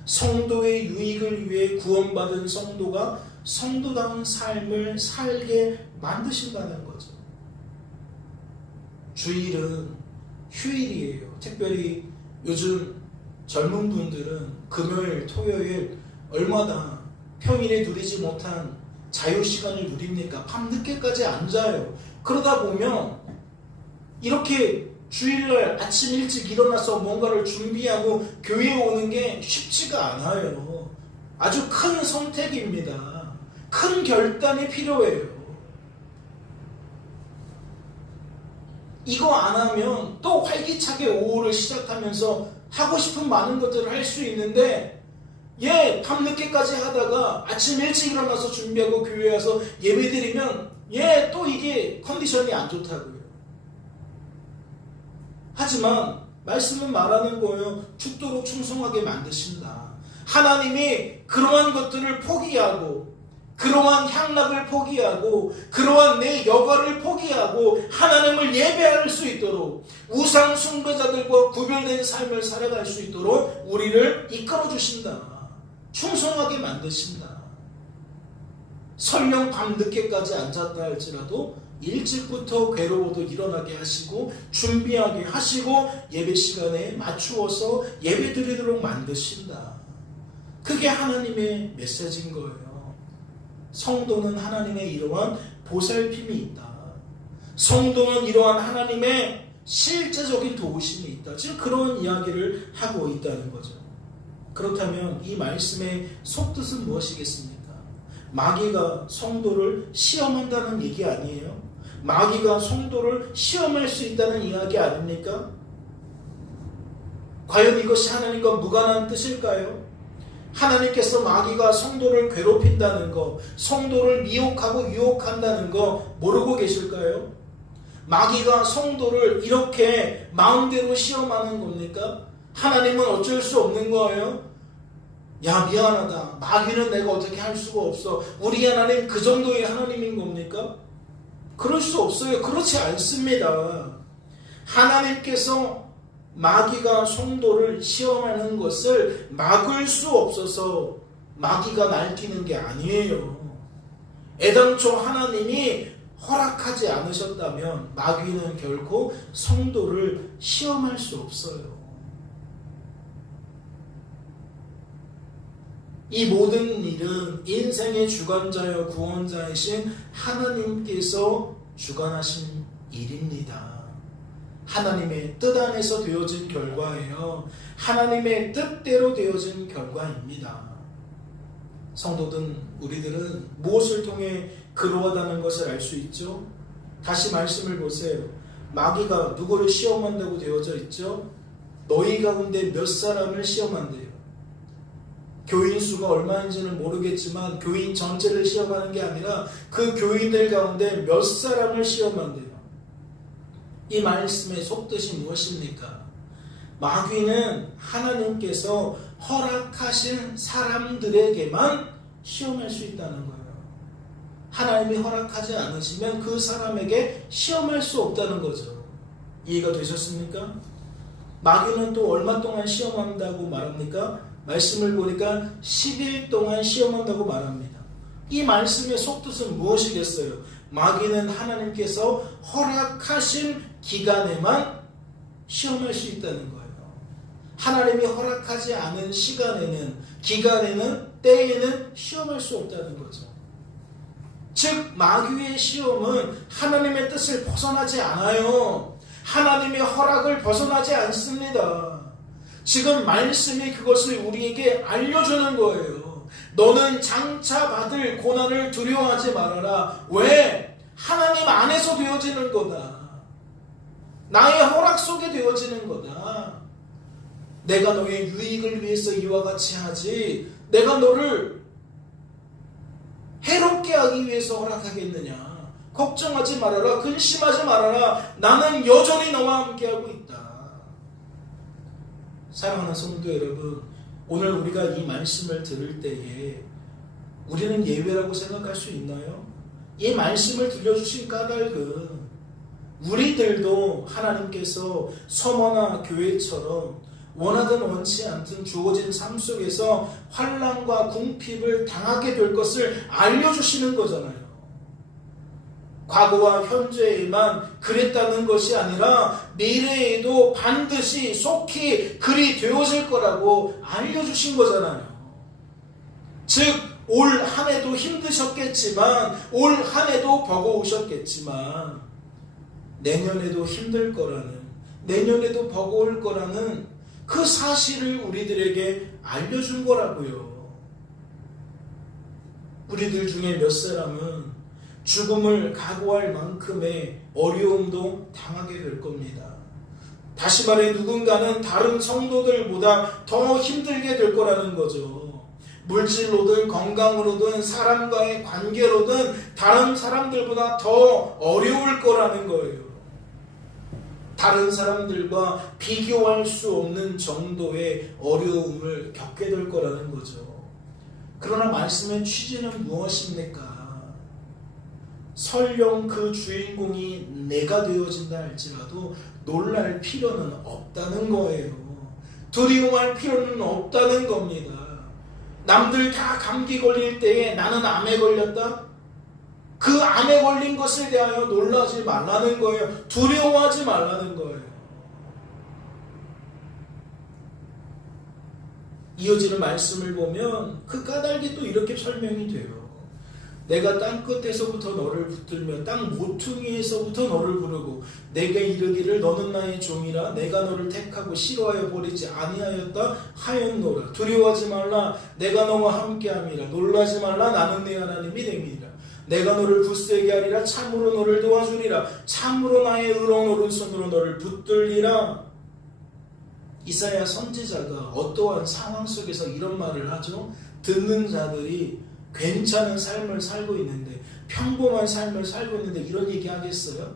성도의 유익을 위해 구원받은 성도가 성도다운 삶을 살게 만드신다는 거죠. 주일은 휴일이에요. 특별히 요즘 젊은 분들은 금요일, 토요일 얼마나 평일에 누리지 못한 자유시간을 누립니까? 밤늦게까지 앉아요. 그러다 보면 이렇게 주일날 아침 일찍 일어나서 뭔가를 준비하고 교회에 오는 게 쉽지가 않아요. 아주 큰 선택입니다. 큰 결단이 필요해요. 이거 안 하면 또 활기차게 오후를 시작하면서 하고 싶은 많은 것들을 할 수 있는데, 밤늦게까지 하다가 아침 일찍 일어나서 준비하고 교회에 와서 예배드리면 또 이게 컨디션이 안 좋다고요. 하지만 말씀은 말하는 거예요. 죽도록 충성하게 만드신다. 하나님이 그러한 것들을 포기하고, 그러한 향락을 포기하고, 그러한 내 여가를 포기하고 하나님을 예배할 수 있도록, 우상 숭배자들과 구별된 삶을 살아갈 수 있도록 우리를 이끌어 주신다. 충성하게 만드신다. 설령 밤늦게까지 앉았다 할지라도 일찍부터 괴로워도 일어나게 하시고 준비하게 하시고 예배 시간에 맞추어서 예배 드리도록 만드신다. 그게 하나님의 메시지인 거예요. 성도는 하나님의 이러한 보살핌이 있다. 성도는 이러한 하나님의 실제적인 도우심이 있다. 지금 그런 이야기를 하고 있다는 거죠. 그렇다면 이 말씀의 속뜻은 무엇이겠습니까? 마귀가 성도를 시험한다는 얘기 아니에요? 마귀가 성도를 시험할 수 있다는 이야기 아닙니까? 과연 이것이 하나님과 무관한 뜻일까요? 하나님께서 마귀가 성도를 괴롭힌다는 것, 성도를 미혹하고 유혹한다는 것 모르고 계실까요? 마귀가 성도를 이렇게 마음대로 시험하는 겁니까? 하나님은 어쩔 수 없는 거예요. 야, 미안하다. 마귀는 내가 어떻게 할 수가 없어. 우리 하나님 그 정도의 하나님인 겁니까? 그럴 수 없어요. 그렇지 않습니다. 하나님께서 마귀가 성도를 시험하는 것을 막을 수 없어서 마귀가 날뛰는 게 아니에요. 애당초 하나님이 허락하지 않으셨다면 마귀는 결코 성도를 시험할 수 없어요. 이 모든 일은 인생의 주관자여 구원자이신 하나님께서 주관하신 일입니다. 하나님의 뜻 안에서 되어진 결과예요. 하나님의 뜻대로 되어진 결과입니다. 성도들, 우리들은 무엇을 통해 그러하다는 것을 알 수 있죠? 다시 말씀을 보세요. 마귀가 누구를 시험한다고 되어져 있죠? 너희 가운데 몇 사람을 시험한대요. 교인 수가 얼마인지는 모르겠지만 교인 전체를 시험하는 게 아니라 그 교인들 가운데 몇 사람을 시험한대요. 이 말씀의 속뜻이 무엇입니까? 마귀는 하나님께서 허락하신 사람들에게만 시험할 수 있다는 거예요. 하나님이 허락하지 않으시면 그 사람에게 시험할 수 없다는 거죠. 이해가 되셨습니까? 마귀는 또 얼마 동안 시험한다고 말합니까? 말씀을 보니까 10일 동안 시험한다고 말합니다. 이 말씀의 속뜻은 무엇이겠어요? 마귀는 하나님께서 허락하신 기간에만 시험할 수 있다는 거예요. 하나님이 허락하지 않은 시간에는, 기간에는, 때에는 시험할 수 없다는 거죠. 즉 마귀의 시험은 하나님의 뜻을 벗어나지 않아요. 하나님의 허락을 벗어나지 않습니다. 지금 말씀이 그것을 우리에게 알려주는 거예요. 너는 장차 받을 고난을 두려워하지 말아라. 왜? 하나님 안에서 되어지는 거다. 나의 허락 속에 되어지는 거다. 내가 너의 유익을 위해서 이와 같이 하지, 내가 너를 해롭게 하기 위해서 허락하겠느냐. 걱정하지 말아라. 근심하지 말아라. 나는 여전히 너와 함께하고 있다. 사랑하는 성도 여러분, 오늘 우리가 이 말씀을 들을 때에 우리는 예외라고 생각할 수 있나요? 이 말씀을 들려주신 까닭은 우리들도 하나님께서 서머나 교회처럼 원하든 원치 않든 주어진 삶 속에서 환난과 궁핍을 당하게 될 것을 알려주시는 거잖아요. 과거와 현재에만 그랬다는 것이 아니라 미래에도 반드시 속히 그리 되어질 거라고 알려주신 거잖아요. 즉 올 한 해도 힘드셨겠지만, 올 한 해도 버거우셨겠지만 내년에도 힘들 거라는, 내년에도 버거울 거라는 그 사실을 우리들에게 알려준 거라고요. 우리들 중에 몇 사람은 죽음을 각오할 만큼의 어려움도 당하게 될 겁니다. 다시 말해 누군가는 다른 성도들보다 더 힘들게 될 거라는 거죠. 물질로든 건강으로든 사람과의 관계로든 다른 사람들보다 더 어려울 거라는 거예요. 다른 사람들과 비교할 수 없는 정도의 어려움을 겪게 될 거라는 거죠. 그러나 말씀의 취지는 무엇입니까? 설령 그 주인공이 내가 되어진다 할지라도 놀랄 필요는 없다는 거예요. 두려워할 필요는 없다는 겁니다. 남들 다 감기 걸릴 때에 나는 암에 걸렸다? 그 암에 걸린 것에 대하여 놀라지 말라는 거예요. 두려워하지 말라는 거예요. 이어지는 말씀을 보면 그 까닭이 또 이렇게 설명이 돼요. 내가 땅 끝에서부터 너를 붙들며 땅 모퉁이에서부터 너를 부르고 내게 이르기를 너는 나의 종이라 내가 너를 택하고 싫어하여 버리지 아니하였다 하였노라. 두려워하지 말라. 내가 너와 함께함이라. 놀라지 말라. 나는 네 하나님이 됨이라. 내가 너를 굳세게 하리라. 참으로 너를 도와주리라. 참으로 나의 의로운 오른손으로 너를 붙들리라. 이사야 선지자가 어떠한 상황 속에서 이런 말을 하죠? 듣는 자들이 괜찮은 삶을 살고 있는데, 평범한 삶을 살고 있는데 이런 얘기 하겠어요?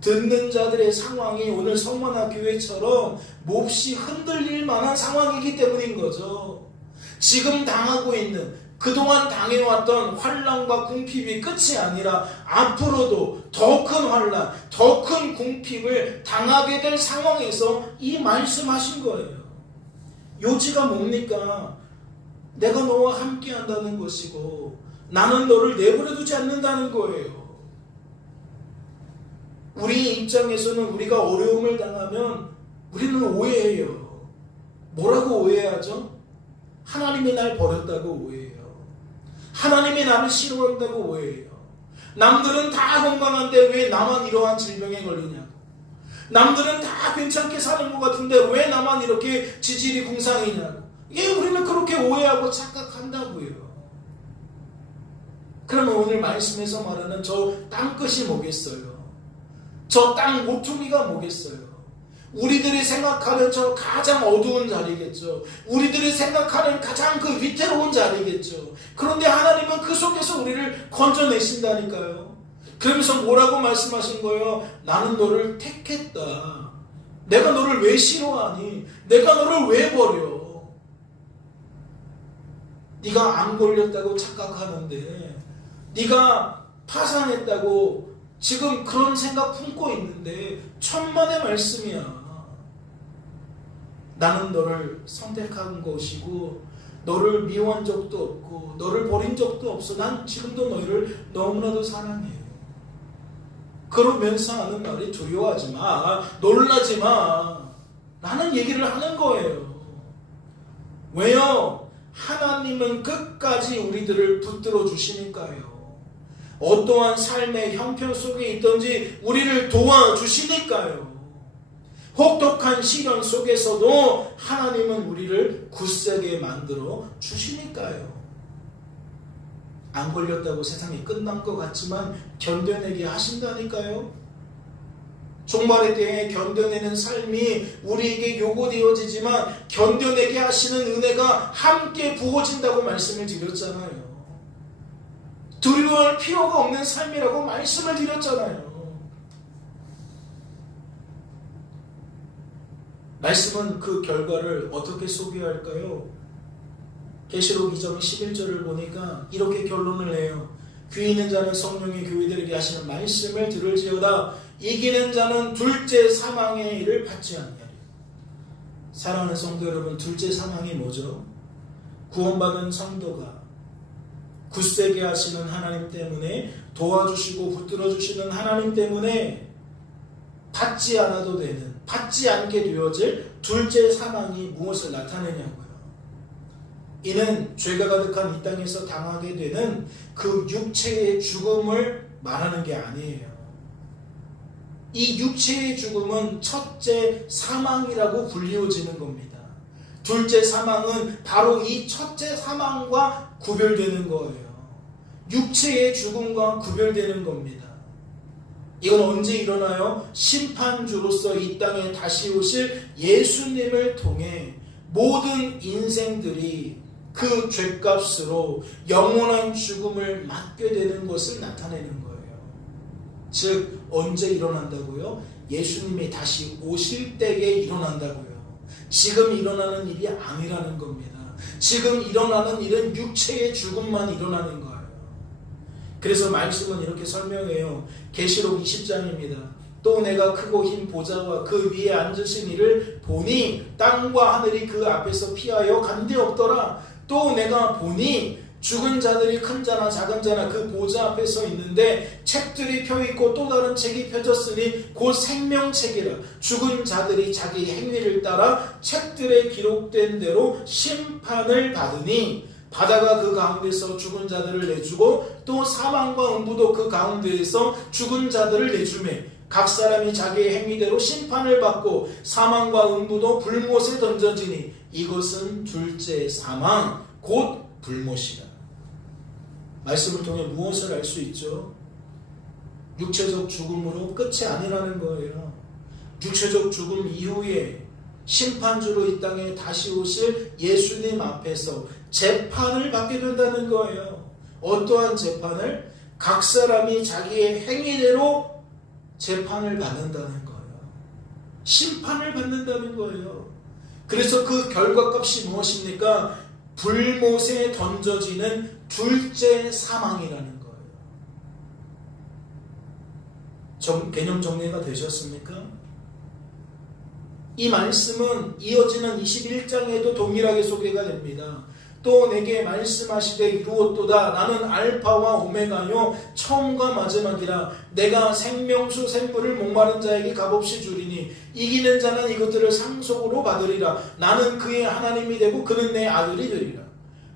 듣는 자들의 상황이 오늘 서머나 교회처럼 몹시 흔들릴 만한 상황이기 때문인 거죠. 지금 당하고 있는 그동안 당해왔던 환난과 궁핍이 끝이 아니라 앞으로도 더 큰 환난, 더 큰 궁핍을 당하게 될 상황에서 이 말씀하신 거예요. 요지가 뭡니까? 내가 너와 함께 한다는 것이고 나는 너를 내버려두지 않는다는 거예요. 우리 입장에서는 우리가 어려움을 당하면 우리는 오해해요. 뭐라고 오해하죠? 하나님이 날 버렸다고 오해해요. 하나님이 나를 싫어한다고 오해해요. 남들은 다 건강한데 왜 나만 이러한 질병에 걸리냐고. 남들은 다 괜찮게 사는 것 같은데 왜 나만 이렇게 지질이 궁상이냐고. 예, 우리는 그렇게 오해하고 착각한다고요. 그러면 오늘 말씀에서 말하는 저 땅끝이 뭐겠어요? 저 땅 모퉁이가 뭐겠어요? 우리들이 생각하는 저 가장 어두운 자리겠죠. 우리들이 생각하는 가장 그 위태로운 자리겠죠. 그런데 하나님은 그 속에서 우리를 건져내신다니까요. 그러면서 뭐라고 말씀하신 거예요? 나는 너를 택했다. 내가 너를 왜 싫어하니? 내가 너를 왜 버려? 네가 안 걸렸다고 착각하는데, 네가 파산했다고 지금 그런 생각 품고 있는데 천만의 말씀이야. 나는 너를 선택한 것이고 너를 미워한 적도 없고 너를 버린 적도 없어. 난 지금도 너희를 너무나도 사랑해. 그러면서 하는 말이 두려워하지 마, 놀라지 마 라는 얘기를 하는 거예요. 왜요? 하나님은 끝까지 우리들을 붙들어 주시니까요. 어떠한 삶의 형편 속에 있든지 우리를 도와주시니까요. 혹독한 시련 속에서도 하나님은 우리를 굳세게 만들어 주시니까요. 안 걸렸다고 세상이 끝난 것 같지만 견뎌내게 하신다니까요. 종말의 때에 견뎌내는 삶이 우리에게 요구되어지지만 견뎌내게 하시는 은혜가 함께 부어진다고 말씀을 드렸잖아요. 두려워할 필요가 없는 삶이라고 말씀을 드렸잖아요. 말씀은 그 결과를 어떻게 소개할까요? 계시록 2장 11절을 보니까 이렇게 결론을 내요. 귀 있는 자는 성령의 교회들에게 하시는 말씀을 들을지어다. 이기는 자는 둘째 사망의 일을 받지 아니하리라. 사랑하는 성도 여러분, 둘째 사망이 뭐죠? 구원받은 성도가 굳세게 하시는 하나님 때문에, 도와주시고 붙들어주시는 하나님 때문에 받지 않아도 되는, 받지 않게 되어질 둘째 사망이 무엇을 나타내냐고요. 이는 죄가 가득한 이 땅에서 당하게 되는 그 육체의 죽음을 말하는 게 아니에요. 이 육체의 죽음은 첫째 사망이라고 불리워지는 겁니다. 둘째 사망은 바로 이 첫째 사망과 구별되는 거예요. 육체의 죽음과 구별되는 겁니다. 이건 언제 일어나요? 심판주로서 이 땅에 다시 오실 예수님을 통해 모든 인생들이 그 죄값으로 영원한 죽음을 맞게 되는 것을 나타내는 거예요. 즉 언제 일어난다고요? 예수님이 다시 오실 때에 일어난다고요. 지금 일어나는 일이 아니라는 겁니다. 지금 일어나는 일은 육체의 죽음만 일어나는 거예요. 그래서 말씀은 이렇게 설명해요. 계시록 20장입니다. 또 내가 크고 흰 보좌와 그 위에 앉으신 이를 보니 땅과 하늘이 그 앞에서 피하여 간데없더라. 또 내가 보니 죽은 자들이 큰 자나 작은 자나 그 보좌 앞에 서 있는데 책들이 펴있고 또 다른 책이 펴졌으니 곧 생명책이라. 죽은 자들이 자기 행위를 따라 책들에 기록된 대로 심판을 받으니 바다가 그 가운데서 죽은 자들을 내주고 또 사망과 음부도 그 가운데에서 죽은 자들을 내주매 각 사람이 자기의 행위대로 심판을 받고 사망과 음부도 불못에 던져지니 이것은 둘째 사망 곧 불못이라. 말씀을 통해 무엇을 알 수 있죠? 육체적 죽음으로 끝이 아니라는 거예요. 육체적 죽음 이후에 심판주로 이 땅에 다시 오실 예수님 앞에서 재판을 받게 된다는 거예요. 어떠한 재판을? 각 사람이 자기의 행위대로 재판을 받는다는 거예요. 심판을 받는다는 거예요. 그래서 그 결과값이 무엇입니까? 불못에 던져지는 둘째 사망이라는 거예요. 개념 정리가 되셨습니까? 이 말씀은 이어지는 21장에도 동일하게 소개가 됩니다. 또 내게 말씀하시되 이루었도다. 나는 알파와 오메가요 처음과 마지막이라. 내가 생명수 샘물을 목마른 자에게 값없이 주리니 이기는 자는 이것들을 상속으로 받으리라. 나는 그의 하나님이 되고 그는 내 아들이 되리라.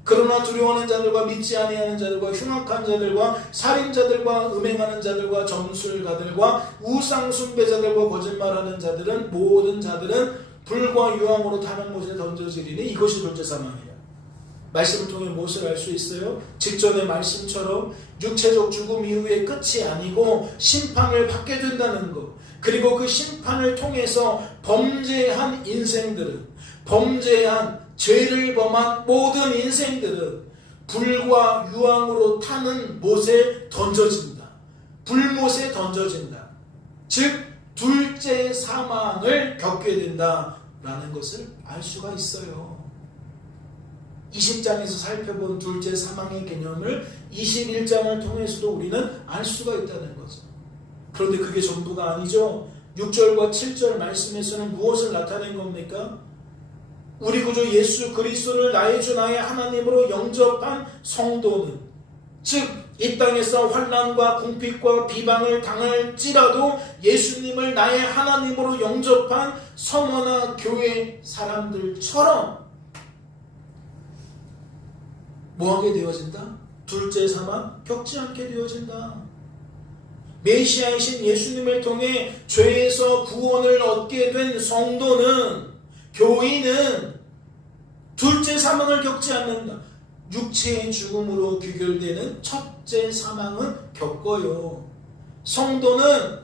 그러나 두려워하는 자들과 믿지 아니하는 자들과 흉악한 자들과 살인자들과 음행하는 자들과 점술가들과 우상 숭배자들과 거짓말하는 자들은 모든 자들은 불과 유황으로 타는 못에 던져지리니 이것이 둘째 사망이라. 말씀을 통해 무엇을 알 수 있어요? 직전의 말씀처럼 육체적 죽음 이후의 끝이 아니고 심판을 받게 된다는 것. 그리고 그 심판을 통해서 범죄한 인생들은, 범죄한 죄를 범한 모든 인생들은 불과 유황으로 타는 못에 던져진다. 불못에 던져진다. 즉 둘째 사망을 겪게 된다라는 것을 알 수가 있어요. 20장에서 살펴본 둘째 사망의 개념을 21장을 통해서도 우리는 알 수가 있다는 거죠. 그런데 그게 전부가 아니죠. 6절과 7절 말씀에서는 무엇을 나타낸 겁니까? 우리 구주 예수 그리스도를 나의 주 나의 하나님으로 영접한 성도는, 즉 이 땅에서 환난과 궁핍과 비방을 당할지라도 예수님을 나의 하나님으로 영접한 성원아 교회 사람들처럼 뭐하게 되어진다? 둘째 사망 겪지 않게 되어진다. 메시아이신 예수님을 통해 죄에서 구원을 얻게 된 성도는, 교인은 둘째 사망을 겪지 않는다. 육체의 죽음으로 귀결되는 첫째 사망은 겪어요. 성도는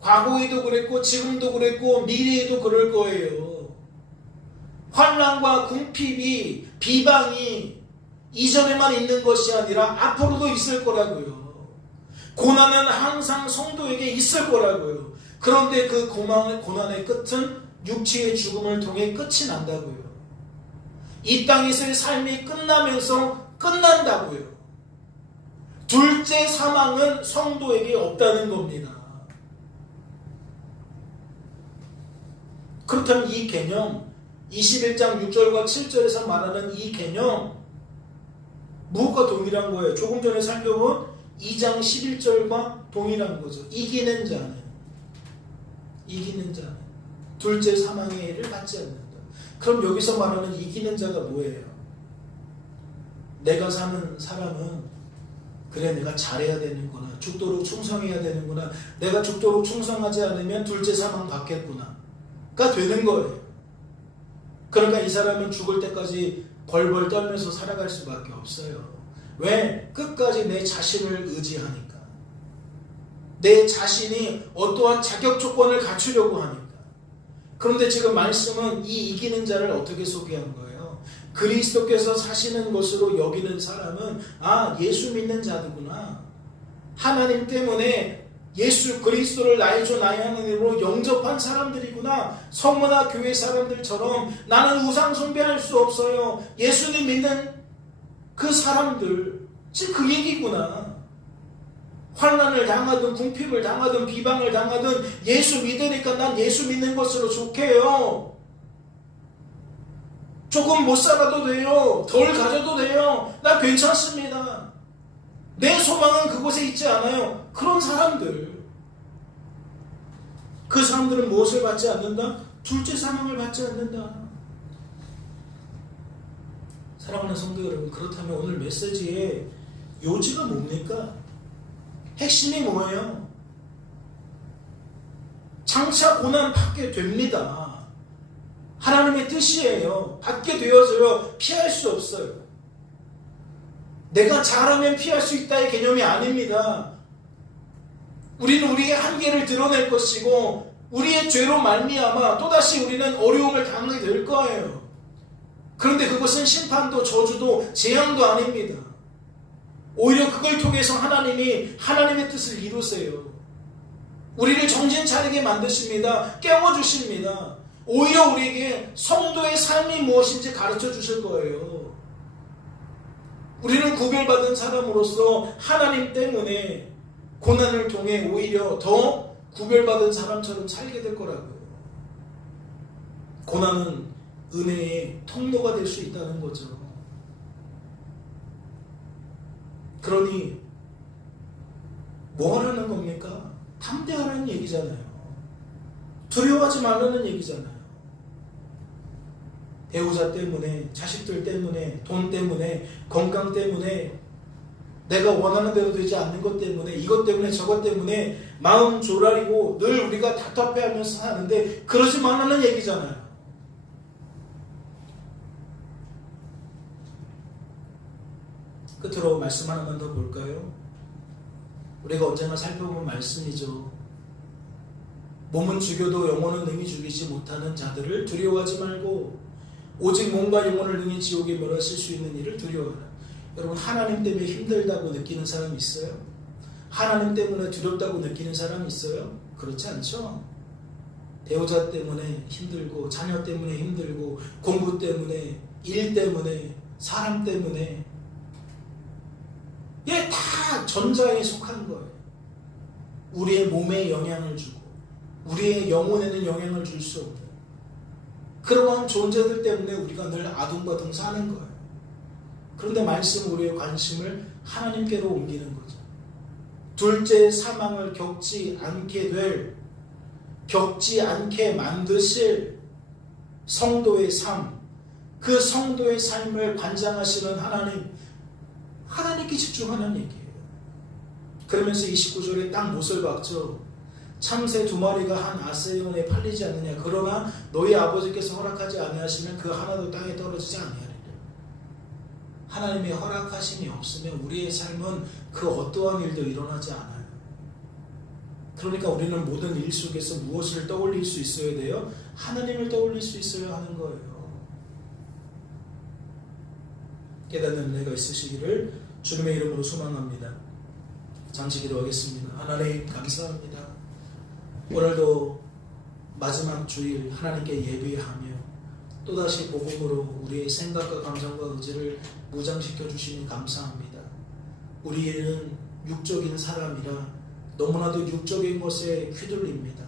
과거에도 그랬고 지금도 그랬고 미래에도 그럴 거예요. 환난과 궁핍이, 비방이 이전에만 있는 것이 아니라 앞으로도 있을 거라고요. 고난은 항상 성도에게 있을 거라고요. 그런데 그 고난의 끝은 육체의 죽음을 통해 끝이 난다고요. 이 땅에서의 삶이 끝나면서 끝난다고요. 둘째 사망은 성도에게 없다는 겁니다. 그렇다면 이 개념, 21장 6절과 7절에서 말하는 이 개념, 무엇과 동일한 거예요? 조금 전에 살펴본 2장 11절과 동일한 거죠. 이기는 자는 둘째 사망의 해를 받지 않는다. 그럼 여기서 말하는 이기는 자가 뭐예요? 내가 사는 사람은 그래 내가 잘해야 되는구나, 죽도록 충성해야 되는구나, 내가 죽도록 충성하지 않으면 둘째 사망 받겠구나 가 되는 거예요. 그러니까 이 사람은 죽을 때까지 벌벌 떨면서 살아갈 수밖에 없어요. 왜? 끝까지 내 자신을 의지하니까. 내 자신이 어떠한 자격 조건을 갖추려고 하니까. 그런데 지금 말씀은 이 이기는 자를 어떻게 소개한 거예요? 그리스도께서 사시는 것으로 여기는 사람은 예수 믿는 자들구나. 하나님 때문에 예수 그리스도를 나의 주 나의 하나님으로 영접한 사람들이구나. 성문화 교회 사람들처럼 나는 우상 숭배할 수 없어요. 예수님 믿는 그 사람들, 즉 그 얘기구나. 환난을 당하든 궁핍을 당하든 비방을 당하든 예수 믿으니까 난 예수 믿는 것으로 좋게요. 조금 못 살아도 돼요. 덜 가져도 돼요. 나 괜찮습니다. 내 소망은 그곳에 있지 않아요. 그런 사람들, 그 사람들은 무엇을 받지 않는다? 둘째 사망을 받지 않는다. 사랑하는 성도 여러분, 그렇다면 오늘 메시지의 요지가 뭡니까? 핵심이 뭐예요? 장차 고난 받게 됩니다. 하나님의 뜻이에요. 받게 되어져요. 피할 수 없어요. 내가 잘하면 피할 수 있다의 개념이 아닙니다. 우리는 우리의 한계를 드러낼 것이고 우리의 죄로 말미암아 또다시 우리는 어려움을 당하게 될 거예요. 그런데 그것은 심판도 저주도 재앙도 아닙니다. 오히려 그걸 통해서 하나님이 하나님의 뜻을 이루세요. 우리를 정신 차리게 만드십니다. 깨워주십니다. 오히려 우리에게 성도의 삶이 무엇인지 가르쳐 주실 거예요. 우리는 구별받은 사람으로서 하나님 때문에 고난을 통해 오히려 더 구별받은 사람처럼 살게 될 거라고요. 고난은 은혜의 통로가 될 수 있다는 거죠. 그러니 뭐 하라는 겁니까? 담대하라는 얘기잖아요. 두려워하지 말라는 얘기잖아요. 배우자 때문에, 자식들 때문에, 돈 때문에, 건강 때문에, 내가 원하는 대로 되지 않는 것 때문에, 이것 때문에, 저것 때문에 마음 졸아리고 늘 우리가 답답해하면서 사는데 그러지 말라는 얘기잖아요. 끝으로 말씀 하나만 더 볼까요? 우리가 언제나 살펴본 말씀이죠. 몸은 죽여도 영혼은 능히 죽이지 못하는 자들을 두려워하지 말고 오직 몸과 영혼을 능히 지옥에 몰아칠 수 있는 일을 두려워하라. 여러분, 하나님 때문에 힘들다고 느끼는 사람 있어요? 하나님 때문에 두렵다고 느끼는 사람 있어요? 그렇지 않죠? 배우자 때문에 힘들고, 자녀 때문에 힘들고, 공부 때문에, 일 때문에, 사람 때문에, 이게 다 전자에 속한 거예요. 우리의 몸에 영향을 주고 우리의 영혼에는 영향을 줄 수 없는 그러한 존재들 때문에 우리가 늘 아둥바둥 사는 거예요. 그런데 말씀 우리의 관심을 하나님께로 옮기는 거죠. 둘째 사망을 겪지 않게 만드실 성도의 삶, 그 성도의 삶을 관장하시는 하나님께 집중하는 얘기예요. 그러면서 29절에 딱 못을 박죠. 참새 2마리가 한 아세온에 팔리지 않느냐. 그러나 너희 아버지께서 허락하지 아니하시면 그 하나도 땅에 떨어지지 아니하리라. 하나님의 허락하심이 없으면 우리의 삶은 그 어떠한 일도 일어나지 않아요. 그러니까 우리는 모든 일 속에서 무엇을 떠올릴 수 있어야 돼요? 하나님을 떠올릴 수 있어야 하는 거예요. 깨닫는 은혜가 있으시기를 주님의 이름으로 소망합니다. 잠시 기도하겠습니다. 하나님 감사합니다. 오늘도 마지막 주일 하나님께 예배하며 또다시 복음으로 우리의 생각과 감정과 의지를 무장시켜 주시니 감사합니다. 우리는 육적인 사람이라 너무나도 육적인 것에 휘둘립니다.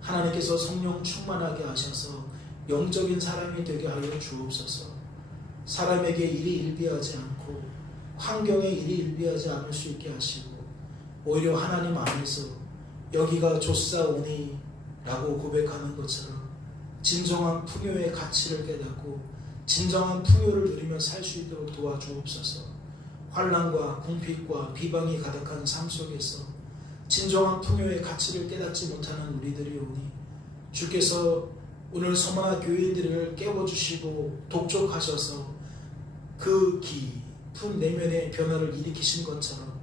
하나님께서 성령 충만하게 하셔서 영적인 사람이 되게 하여 주옵소서. 사람에게 일이 일비하지 않고 환경에 일이 일비하지 않을 수 있게 하시고 오히려 하나님 안에서 여기가 좋사오니 라고 고백하는 것처럼 진정한 풍요의 가치를 깨닫고 진정한 풍요를 누리며 살 수 있도록 도와주옵소서. 환난과 궁핍과 비방이 가득한 삶 속에서 진정한 풍요의 가치를 깨닫지 못하는 우리들이 오니 주께서 오늘 서머나 교인들을 깨워주시고 독촉하셔서 그 깊은 내면의 변화를 일으키신 것처럼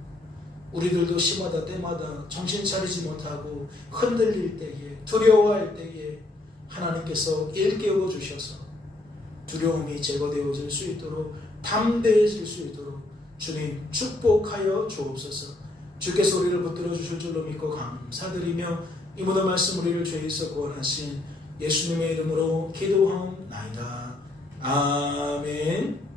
우리들도 시마다 때마다 정신 차리지 못하고 흔들릴 때에 두려워할 때에 하나님께서 일깨워 주셔서 두려움이 제거되어질 수 있도록 담대해질 수 있도록 주님 축복하여 주옵소서. 주께서 우리를 붙들어 주실 줄로 믿고 감사드리며 이 모든 말씀 우리를 죄에서 구원하신 예수님의 이름으로 기도하옵나이다. 아멘.